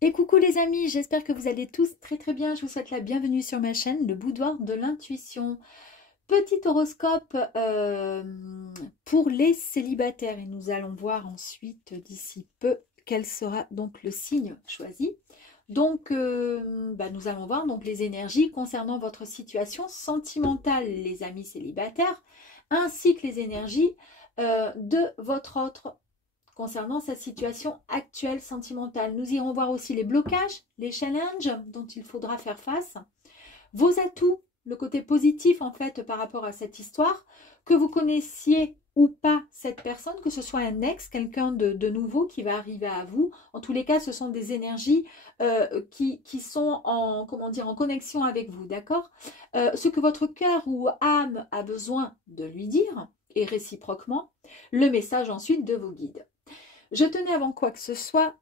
Et coucou les amis, j'espère que vous allez tous très très bien. Je vous souhaite la bienvenue sur ma chaîne, le boudoir de l'intuition. Petit horoscope pour les célibataires. Et nous allons voir ensuite d'ici peu quel sera donc le signe choisi. Donc nous allons voir donc les énergies concernant votre situation sentimentale, les amis célibataires, ainsi que les énergies de votre autre concernant sa situation actuelle sentimentale. Nous irons voir aussi les blocages, les challenges dont il faudra faire face, vos atouts, le côté positif en fait par rapport à cette histoire, que vous connaissiez ou pas cette personne, que ce soit un ex, quelqu'un de nouveau qui va arriver à vous. En tous les cas, ce sont des énergies qui sont en, comment dire, en connexion avec vous, d'accord, ce que votre cœur ou âme a besoin de lui dire, et réciproquement, le message ensuite de vos guides. Je tenais avant quoi que ce soit,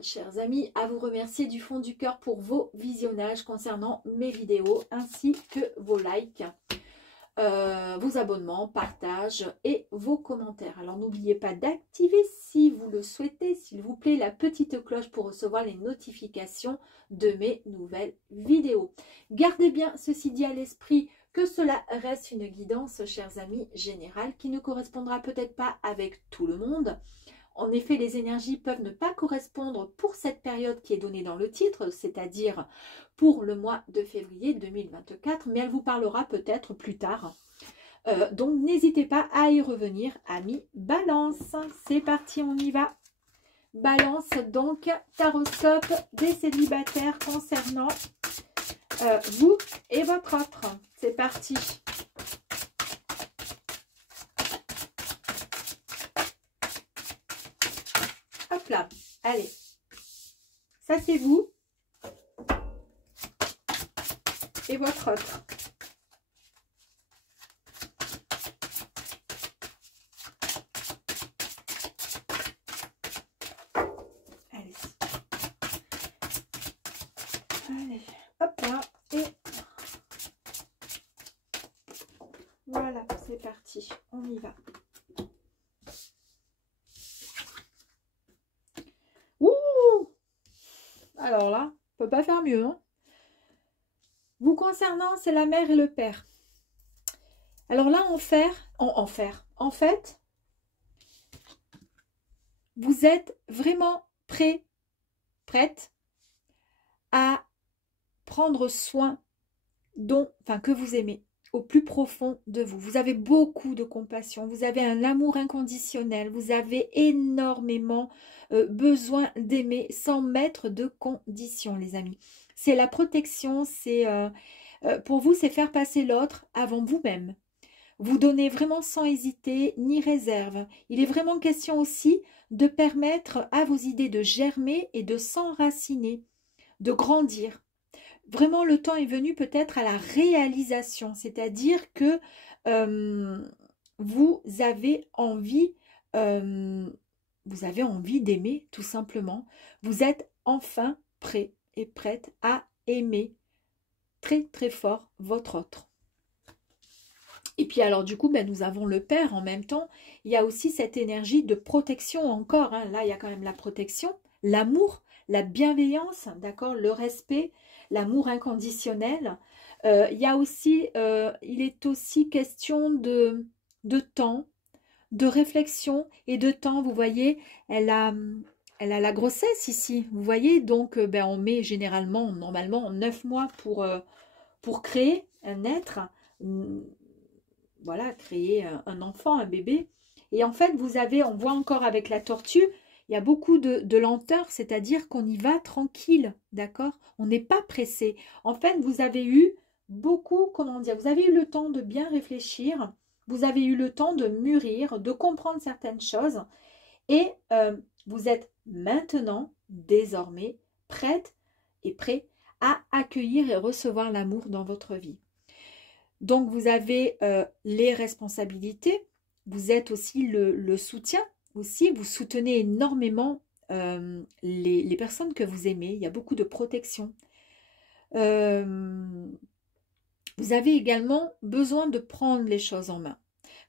chers amis, à vous remercier du fond du cœur pour vos visionnages concernant mes vidéos ainsi que vos likes, vos abonnements, partages et vos commentaires. Alors n'oubliez pas d'activer si vous le souhaitez, s'il vous plaît, la petite cloche pour recevoir les notifications de mes nouvelles vidéos. Gardez bien ceci dit à l'esprit, que cela reste une guidance, chers amis, générale, qui ne correspondra peut-être pas avec tout le monde. En effet, les énergies peuvent ne pas correspondre pour cette période qui est donnée dans le titre, c'est-à-dire pour le mois de février 2024, mais elle vous parlera peut-être plus tard. Donc, n'hésitez pas à y revenir, amis Balance. C'est parti, on y va. Balance, donc, taroscope des célibataires concernant vous et votre autre. C'est parti. Hop là, allez, ça c'est vous et votre autre. Allez, allez, hop là, et voilà, c'est parti, on y va. Alors là, on ne peut pas faire mieux. Hein. Vous concernant, c'est la mère et le père. Alors là, en fait, vous êtes vraiment prête à prendre soin que vous aimez au plus profond de vous. Vous avez beaucoup de compassion, vous avez un amour inconditionnel, vous avez énormément besoin d'aimer sans mettre de conditions, les amis. C'est la protection, c'est pour vous, c'est faire passer l'autre avant vous-même. Vous donnez vraiment sans hésiter ni réserve. Il est vraiment question aussi de permettre à vos idées de germer et de s'enraciner, de grandir. Vraiment, le temps est venu peut-être à la réalisation, c'est-à-dire que vous avez envie d'aimer, tout simplement. Vous êtes enfin prêt et prête à aimer très très fort votre autre. Et puis alors du coup, nous avons le père en même temps. Il y a aussi cette énergie de protection encore. Hein. Là, il y a quand même la protection, l'amour, la bienveillance, d'accord, le respect, l'amour inconditionnel. Il y a aussi, il est aussi question de temps, de réflexion et de temps. Vous voyez, elle a la grossesse ici. Vous voyez, donc on met généralement, normalement, 9 mois pour créer un être. Voilà, créer un enfant, un bébé. Et en fait, on voit encore avec la tortue, il y a beaucoup de lenteur, c'est-à-dire qu'on y va tranquille, d'accord? On n'est pas pressé. En fait, vous avez eu beaucoup, comment dire, vous avez eu le temps de bien réfléchir, vous avez eu le temps de mûrir, de comprendre certaines choses, et vous êtes maintenant, désormais, prête et prêt à accueillir et recevoir l'amour dans votre vie. Donc, vous avez les responsabilités, vous êtes aussi le soutien, aussi, vous soutenez énormément les personnes que vous aimez, il y a beaucoup de protection. Vous avez également besoin de prendre les choses en main.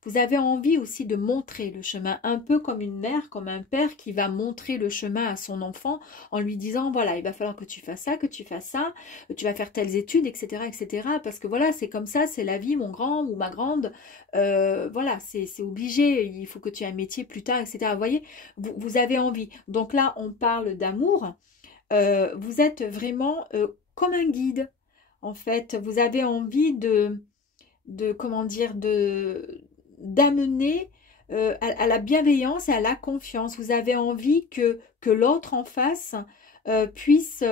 Vous avez envie aussi de montrer le chemin, un peu comme une mère, comme un père qui va montrer le chemin à son enfant en lui disant, voilà, il va falloir que tu fasses ça, que tu fasses ça, tu vas faire telles études, etc., etc. Parce que voilà, c'est comme ça, c'est la vie, mon grand ou ma grande. Voilà, c'est obligé, il faut que tu aies un métier plus tard, etc. Vous voyez, vous avez envie. Donc là, on parle d'amour. Vous êtes vraiment comme un guide. En fait, vous avez envie comment dire, d'amener à la bienveillance et à la confiance. Vous avez envie que l'autre en face puisse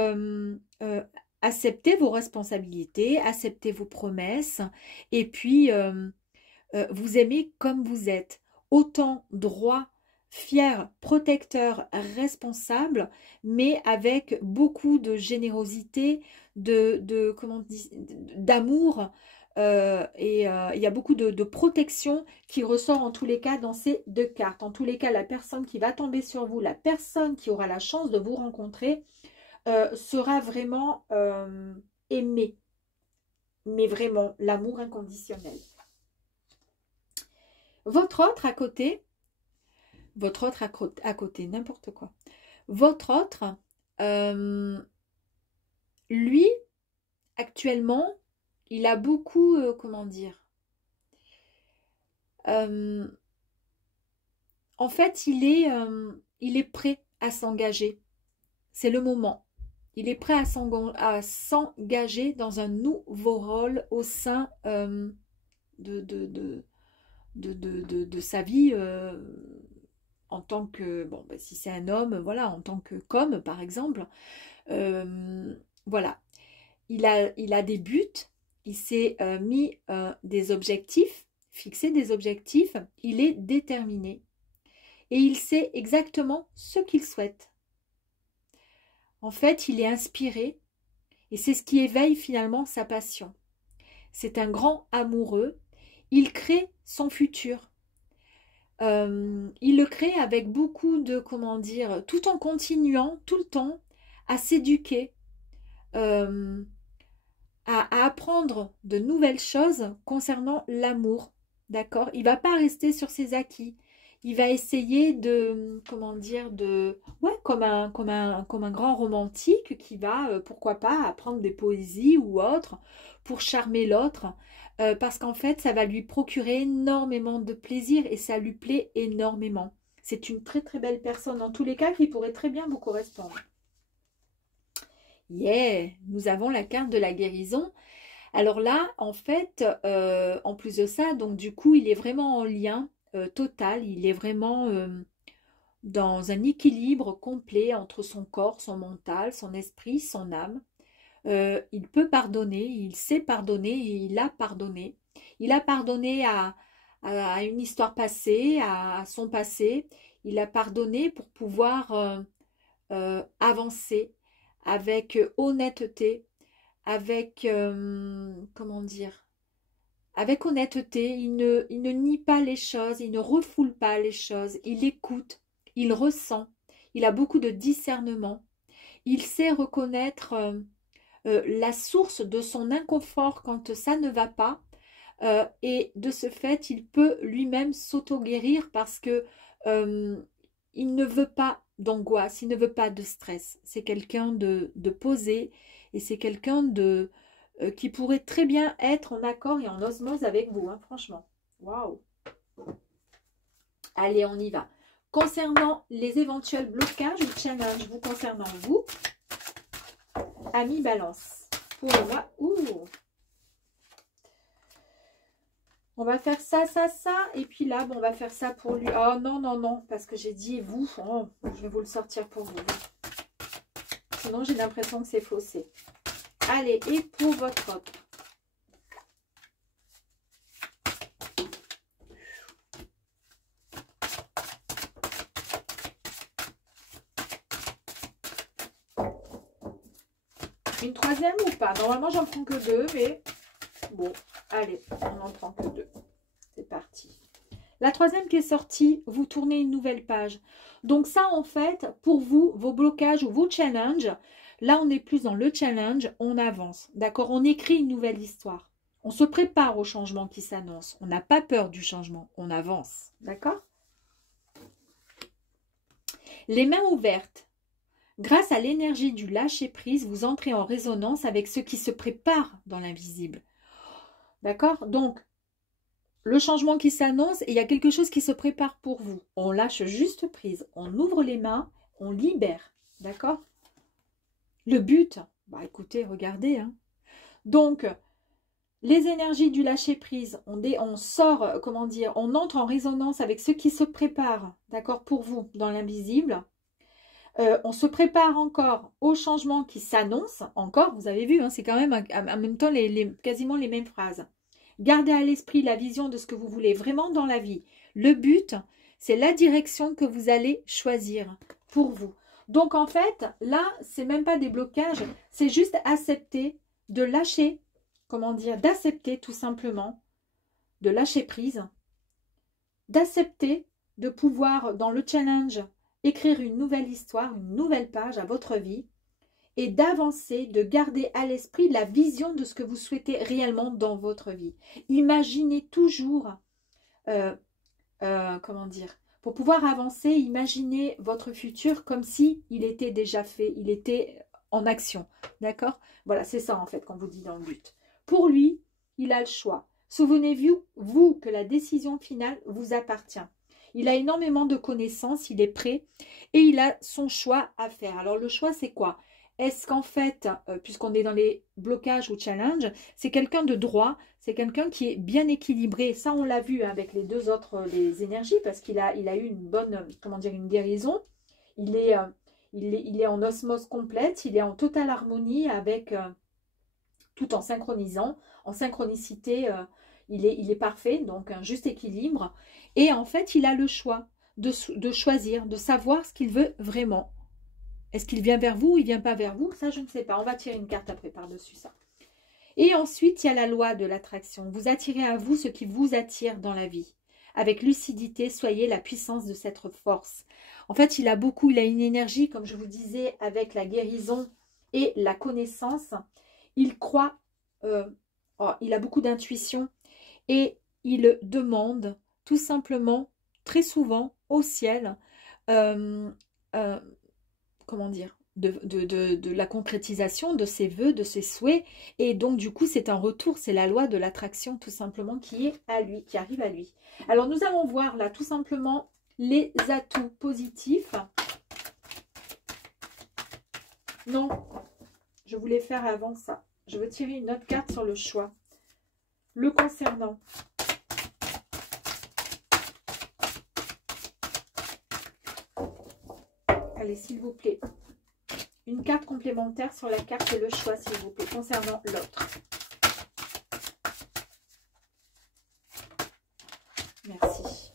accepter vos responsabilités, accepter vos promesses et puis vous aimer comme vous êtes. Autant droit, fier, protecteur, responsable, mais avec beaucoup de générosité, comment d'amour. Il y a beaucoup de protection qui ressort en tous les cas dans ces deux cartes. En tous les cas, la personne qui va tomber sur vous, la personne qui aura la chance de vous rencontrer, sera vraiment aimée. Mais vraiment, l'amour inconditionnel. Votre autre à côté, n'importe quoi. Votre autre, lui, actuellement, il a beaucoup, comment dire, en fait, il est prêt à s'engager. C'est le moment. Il est prêt à s'engager dans un nouveau rôle au sein de sa vie en tant que, bon, bah, si c'est un homme, voilà, en tant que com, par exemple. Voilà. Il a des buts, il s'est mis des objectifs, fixé des objectifs, il est déterminé. Et il sait exactement ce qu'il souhaite. En fait, il est inspiré et c'est ce qui éveille finalement sa passion. C'est un grand amoureux. Il crée son futur. Il le crée avec beaucoup de, comment dire, tout en continuant tout le temps à s'éduquer, à apprendre de nouvelles choses concernant l'amour. D'accord? Il ne va pas rester sur ses acquis. Il va essayer de, comment dire, ouais, comme un grand romantique qui va, pourquoi pas, apprendre des poésies ou autre pour charmer l'autre. Parce qu'en fait, ça va lui procurer énormément de plaisir et ça lui plaît énormément. C'est une très très belle personne, en tous les cas, qui pourrait très bien vous correspondre. Yeah, nous avons la carte de la guérison. Alors là, en fait, en plus de ça, donc du coup, il est vraiment en lien total. Il est vraiment dans un équilibre complet entre son corps, son mental, son esprit, son âme. Il peut pardonner, il sait pardonner et il a pardonné. Il a pardonné à une histoire passée, à son passé. Il a pardonné pour pouvoir avancer avec honnêteté, avec, comment dire, avec honnêteté. Il ne nie pas les choses, il ne refoule pas les choses, il écoute, il ressent, il a beaucoup de discernement. Il sait reconnaître la source de son inconfort quand ça ne va pas. Et de ce fait, il peut lui-même s'auto-guérir parce que il ne veut pas d'angoisse, il ne veut pas de stress. C'est quelqu'un de posé et c'est quelqu'un qui pourrait très bien être en accord et en osmose avec vous, hein, franchement. Waouh! Allez, on y va. Concernant les éventuels blocages ou challenges vous concernant vous, Amis Balance. Pour le mois, on va faire ça, ça, ça. Et puis là, bon, on va faire ça pour lui. Oh non, non, non. Parce que j'ai dit vous. Oh, je vais vous le sortir pour vous. Sinon, j'ai l'impression que c'est faussé. Allez, et pour votre autre. Une troisième ou pas? Normalement, j'en prends que deux, mais bon, allez, on n'en prend que deux. C'est parti. La troisième qui est sortie, vous tournez une nouvelle page. Donc ça, en fait, pour vous, vos blocages ou vos challenges, là, on est plus dans le challenge, on avance. D'accord? On écrit une nouvelle histoire. On se prépare au changement qui s'annonce. On n'a pas peur du changement. On avance. D'accord? Les mains ouvertes. Grâce à l'énergie du lâcher-prise, vous entrez en résonance avec ce qui se prépare dans l'invisible. D'accord? Donc, le changement qui s'annonce, et il y a quelque chose qui se prépare pour vous. On lâche juste prise. On ouvre les mains, on libère. D'accord? Le but, bah écoutez, regardez. Hein. Donc, les énergies du lâcher-prise, on sort, comment dire, on entre en résonance avec ce qui se prépare, d'accord, pour vous, dans l'invisible. On se prépare encore au changement qui s'annonce, encore, vous avez vu, hein, c'est quand même en même temps quasiment les mêmes phrases. Gardez à l'esprit la vision de ce que vous voulez vraiment dans la vie. Le but, c'est la direction que vous allez choisir pour vous. Donc en fait, là, c'est même pas des blocages, c'est juste accepter de lâcher, comment dire, d'accepter tout simplement, de lâcher prise, d'accepter de pouvoir, dans le challenge, écrire une nouvelle histoire, une nouvelle page à votre vie, et d'avancer, de garder à l'esprit la vision de ce que vous souhaitez réellement dans votre vie. Imaginez toujours, comment dire, pour pouvoir avancer, imaginez votre futur comme si il était déjà fait, il était en action, d'accord? Voilà, c'est ça en fait qu'on vous dit dans le but. Pour lui, il a le choix. Souvenez-vous, vous, que la décision finale vous appartient. Il a énormément de connaissances, il est prêt et il a son choix à faire. Alors le choix, c'est quoi? Est-ce qu'en fait, puisqu'on est dans les blocages ou challenges, c'est quelqu'un de droit, c'est quelqu'un qui est bien équilibré. Ça, on l'a vu avec les deux autres les énergies, parce qu'il a eu une bonne, comment dire, une guérison. Il est en osmose complète, il est en totale harmonie avec, tout en synchronisant, en synchronicité, il est parfait, donc un juste équilibre. Et en fait, il a le choix de choisir, de savoir ce qu'il veut vraiment. Est-ce qu'il vient vers vous ou il ne vient pas vers vous? Ça, je ne sais pas. On va tirer une carte après par-dessus ça. Et ensuite, il y a la loi de l'attraction. Vous attirez à vous ce qui vous attire dans la vie. Avec lucidité, soyez la puissance de cette force. En fait, il a une énergie, comme je vous disais, avec la guérison et la connaissance. Il croit, il a beaucoup d'intuition et il demande tout simplement, très souvent, au ciel, comment dire, de la concrétisation de ses vœux, de ses souhaits. Et donc, du coup, c'est un retour, c'est la loi de l'attraction, tout simplement, qui est à lui, qui arrive à lui. Alors, nous allons voir là, tout simplement, les atouts positifs. Non, je voulais faire avant ça. Je veux tirer une autre carte sur le choix. Le concernant. Allez, s'il vous plaît. Une carte complémentaire sur la carte et le choix, s'il vous plaît, concernant l'autre. Merci.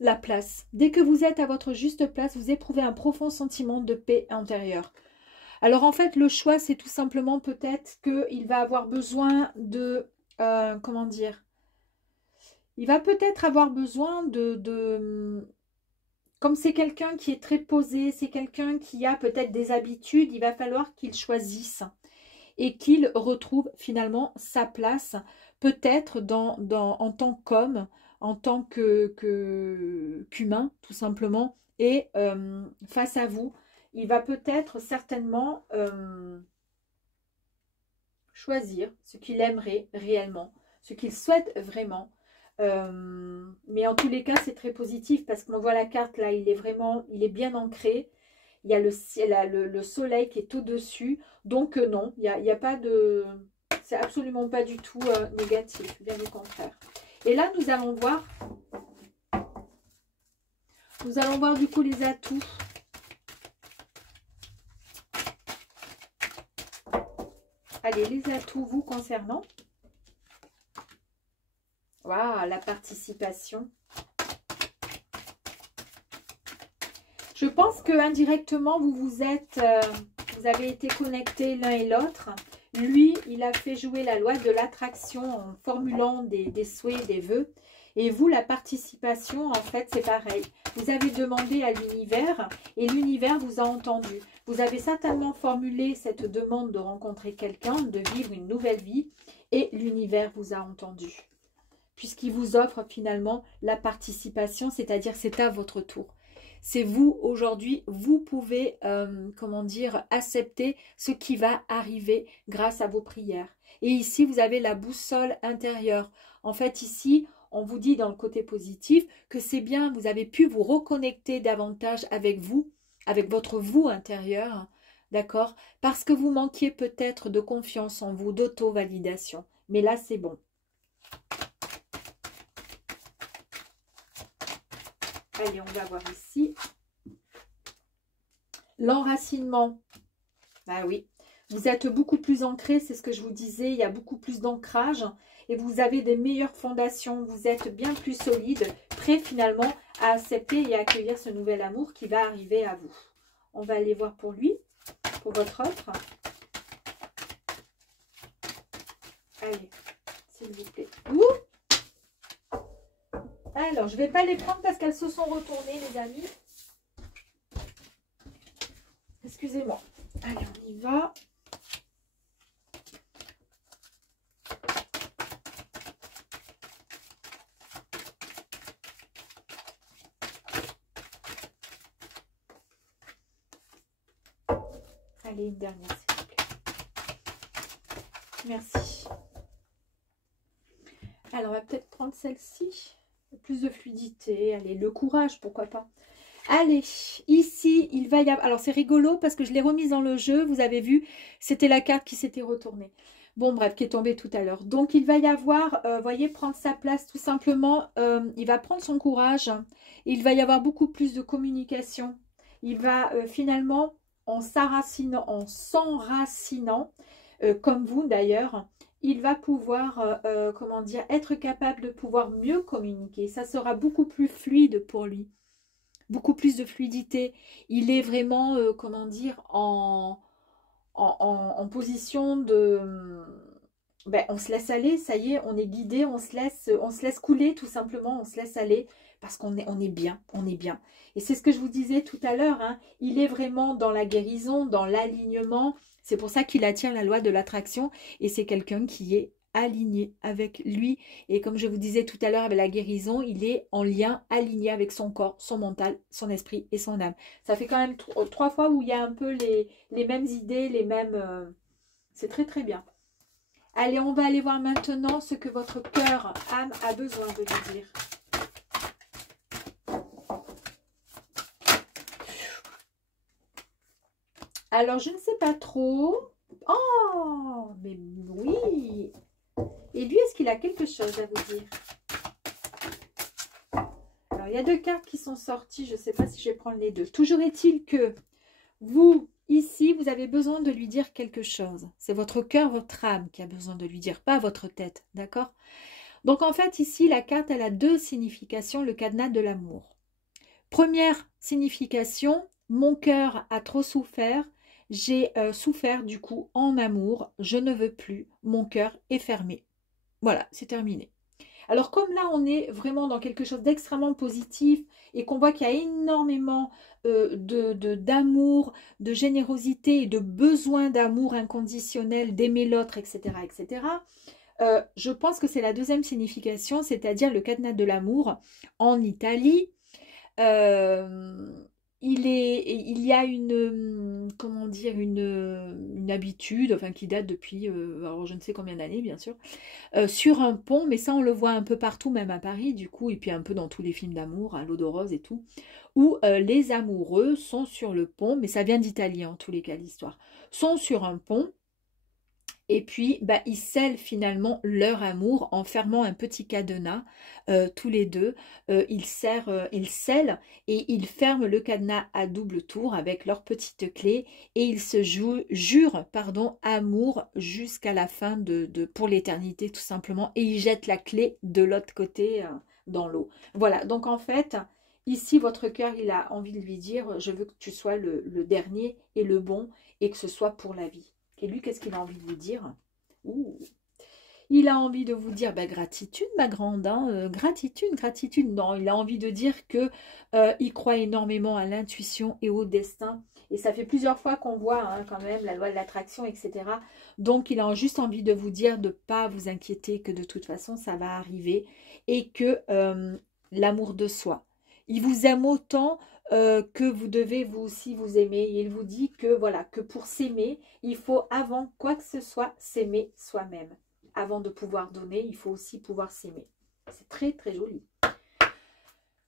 La place. Dès que vous êtes à votre juste place, vous éprouvez un profond sentiment de paix intérieure. Alors en fait, le choix, c'est tout simplement peut-être qu'il va avoir besoin de... comment dire? Il va peut-être avoir besoin comme c'est quelqu'un qui est très posé, c'est quelqu'un qui a peut-être des habitudes, il va falloir qu'il choisisse et qu'il retrouve finalement sa place, peut-être en tant qu'homme, en tant qu'humain, tout simplement. Et face à vous, il va peut-être certainement choisir ce qu'il aimerait réellement, ce qu'il souhaite vraiment. Mais en tous les cas, c'est très positif parce qu'on voit la carte là, il est bien ancré. Il y a le soleil qui est au-dessus. Donc non, il n'y a pas de... C'est absolument pas du tout négatif, bien au contraire. Et là, nous allons voir du coup les atouts. Allez, les atouts vous concernant. Waouh, la participation. Je pense que indirectement, vous avez été connectés l'un et l'autre. Lui, il a fait jouer la loi de l'attraction en formulant des souhaits, des vœux. Et vous, la participation, en fait, c'est pareil. Vous avez demandé à l'univers et l'univers vous a entendu. Vous avez certainement formulé cette demande de rencontrer quelqu'un, de vivre une nouvelle vie, et l'univers vous a entendu. Puisqu'il vous offre finalement la participation, c'est-à-dire c'est à votre tour. C'est vous aujourd'hui, vous pouvez, comment dire, accepter ce qui va arriver grâce à vos prières. Et ici, vous avez la boussole intérieure. En fait, ici, on vous dit dans le côté positif que c'est bien, vous avez pu vous reconnecter davantage avec vous, avec votre vous intérieur, d'accord? Parce que vous manquiez peut-être de confiance en vous, d'auto-validation. Mais là, c'est bon. Allez, on va voir ici. L'enracinement. Ah oui, vous êtes beaucoup plus ancré, c'est ce que je vous disais, il y a beaucoup plus d'ancrage et vous avez des meilleures fondations, vous êtes bien plus solide, prêt finalement à accepter et à accueillir ce nouvel amour qui va arriver à vous. On va aller voir pour lui, pour votre offre. Allez, s'il vous plaît. Ouh! Alors, je ne vais pas les prendre parce qu'elles se sont retournées, les amis. Excusez-moi. Allez, on y va. Allez, une dernière, s'il vous plaît. Merci. Alors, on va peut-être prendre celle-ci. Plus de fluidité. Allez, le courage, pourquoi pas. Allez, ici, il va y avoir... Alors, c'est rigolo parce que je l'ai remise dans le jeu. Vous avez vu, c'était la carte qui s'était retournée. Bon, bref, qui est tombée tout à l'heure. Donc, il va y avoir, voyez, prendre sa place tout simplement. Il va prendre son courage. Il va y avoir beaucoup plus de communication. Il va finalement, en s'enracinant, comme vous d'ailleurs, il va pouvoir, comment dire, être capable de pouvoir mieux communiquer. Ça sera beaucoup plus fluide pour lui. Beaucoup plus de fluidité. Il est vraiment, comment dire, en position de... Ben, on se laisse aller, ça y est, on est guidé, on se laisse couler tout simplement, on se laisse aller parce qu'on est, on est bien, on est bien. Et c'est ce que je vous disais tout à l'heure, hein, il est vraiment dans la guérison, dans l'alignement. C'est pour ça qu'il attire la loi de l'attraction et c'est quelqu'un qui est aligné avec lui. Et comme je vous disais tout à l'heure avec la guérison, il est en lien aligné avec son corps, son mental, son esprit et son âme. Ça fait quand même 3 fois où il y a un peu les mêmes idées, les mêmes... c'est très très bien. Allez, on va aller voir maintenant ce que votre cœur, âme, a besoin de lui dire. Alors, je ne sais pas trop. Oh, mais oui. Et lui, est-ce qu'il a quelque chose à vous dire? Alors, il y a 2 cartes qui sont sorties. Je ne sais pas si je vais prendre les 2. Toujours est-il que vous... Ici, vous avez besoin de lui dire quelque chose. C'est votre cœur, votre âme qui a besoin de lui dire, pas votre tête, d'accord? Donc, en fait, ici, la carte, elle a 2 significations, le cadenas de l'amour. Première signification, mon cœur a trop souffert, j'ai souffert du coup en amour, je ne veux plus, mon cœur est fermé. Voilà, c'est terminé. Alors comme là, on est vraiment dans quelque chose d'extrêmement positif et qu'on voit qu'il y a énormément d'amour, de générosité et de besoin d'amour inconditionnel, d'aimer l'autre, etc., etc., je pense que c'est la 2e signification, c'est-à-dire le cadenas de l'amour en Italie. Il y a une, comment dire, une habitude, enfin qui date depuis, alors je ne sais combien d'années bien sûr, sur un pont, mais ça on le voit un peu partout, même à Paris du coup, et puis un peu dans tous les films d'amour, à l'eau de rose et tout, où les amoureux sont sur le pont, mais ça vient d'Italie en tous les cas l'histoire, sont sur un pont. Et puis, bah, ils scellent finalement leur amour en fermant un petit cadenas, tous les deux. Ils scellent et ils ferment le cadenas à double tour avec leur petite clé et ils se jurent, pardon, amour jusqu'à la fin pour l'éternité tout simplement. Et ils jettent la clé de l'autre côté dans l'eau. Voilà, donc en fait, ici, votre cœur, il a envie de lui dire, je veux que tu sois le dernier et le bon et que ce soit pour la vie. Et lui, qu'est-ce qu'il a envie de vous dire? Ouh. Il a envie de vous dire bah, gratitude, ma grande, hein, gratitude, gratitude. Non, il a envie de dire que il croit énormément à l'intuition et au destin. Et ça fait plusieurs fois qu'on voit hein, quand même la loi de l'attraction, etc. Donc, il a juste envie de vous dire de ne pas vous inquiéter, que de toute façon, ça va arriver. Et que l'amour de soi. Il vous aime autant que vous devez vous aussi vous aimer. Et il vous dit que voilà, que pour s'aimer, il faut avant quoi que ce soit s'aimer soi-même. Avant de pouvoir donner, il faut aussi pouvoir s'aimer. C'est très très joli.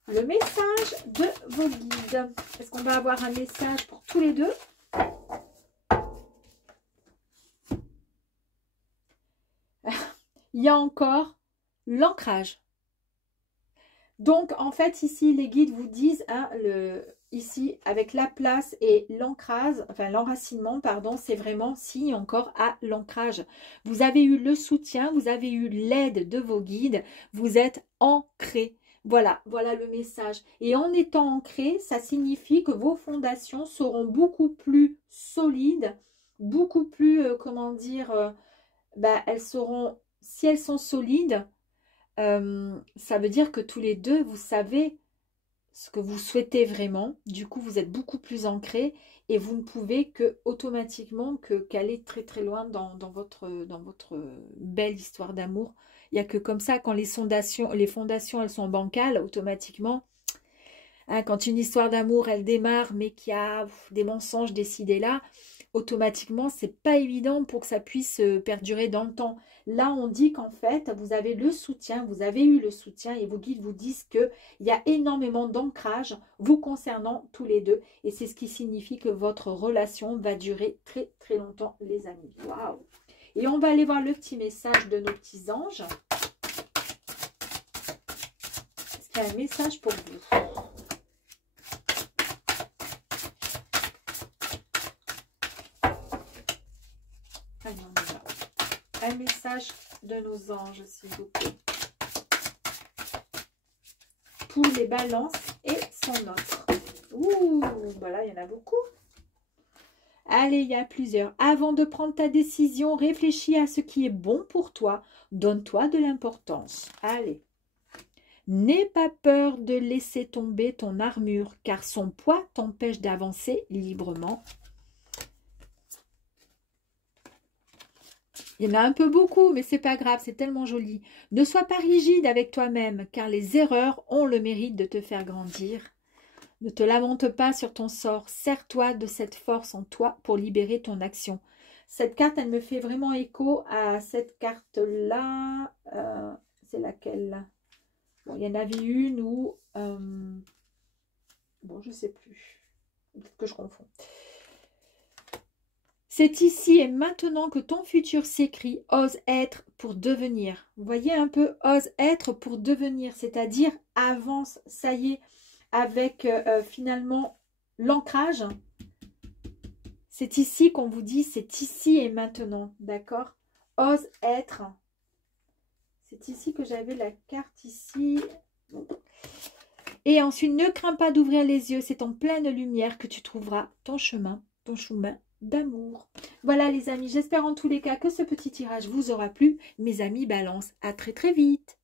Le message de vos guides. Est-ce qu'on va avoir un message pour tous les deux? Il y a encore l'ancrage. Donc, en fait, ici, les guides vous disent, hein, ici, avec la place et l'ancrage, enfin l'enracinement, pardon, c'est vraiment signe encore à l'ancrage. Vous avez eu le soutien, vous avez eu l'aide de vos guides, vous êtes ancré. Voilà, voilà le message. Et en étant ancré, ça signifie que vos fondations seront beaucoup plus solides, beaucoup plus, comment dire, bah, elles seront, si elles sont solides, ça veut dire que tous les deux, vous savez ce que vous souhaitez vraiment. Du coup, vous êtes beaucoup plus ancrés et vous ne pouvez que automatiquement qu'aller très très loin dans votre belle histoire d'amour. Il n'y a que comme ça, quand les fondations elles sont bancales, automatiquement, hein, quand une histoire d'amour, elle démarre, mais qu'il y a des mensonges décidés là, automatiquement, c'est pas évident pour que ça puisse perdurer dans le temps. Là, on dit qu'en fait, vous avez le soutien, vous avez eu le soutien et vos guides vous disent qu'il y a énormément d'ancrage vous concernant tous les deux. Et c'est ce qui signifie que votre relation va durer très très longtemps, les amis. Waouh! Et on va aller voir le petit message de nos petits anges. Est-ce qu'il y a un message pour vous? Un message de nos anges, s'il vous plaît. Pour les balances et son autre. Ouh, voilà, il y en a beaucoup. Allez, il y a plusieurs. Avant de prendre ta décision, réfléchis à ce qui est bon pour toi. Donne-toi de l'importance. Allez. N'aie pas peur de laisser tomber ton armure, car son poids t'empêche d'avancer librement. Il y en a un peu beaucoup, mais c'est pas grave, c'est tellement joli. Ne sois pas rigide avec toi-même, car les erreurs ont le mérite de te faire grandir. Ne te lamente pas sur ton sort, sers-toi de cette force en toi pour libérer ton action. Cette carte, elle me fait vraiment écho à cette carte-là. C'est laquelle? Bon, il y en avait une où... bon, je sais plus. Peut-être que je confonds. C'est ici et maintenant que ton futur s'écrit. Ose être pour devenir. Vous voyez un peu, ose être pour devenir, c'est-à-dire avance, ça y est, avec finalement l'ancrage. C'est ici qu'on vous dit, c'est ici et maintenant, d'accord? Ose être. C'est ici que j'avais la carte ici. Et ensuite, ne crains pas d'ouvrir les yeux, c'est en pleine lumière que tu trouveras ton chemin d'amour. Voilà les amis, j'espère en tous les cas que ce petit tirage vous aura plu. Mes amis Balance, à très très vite.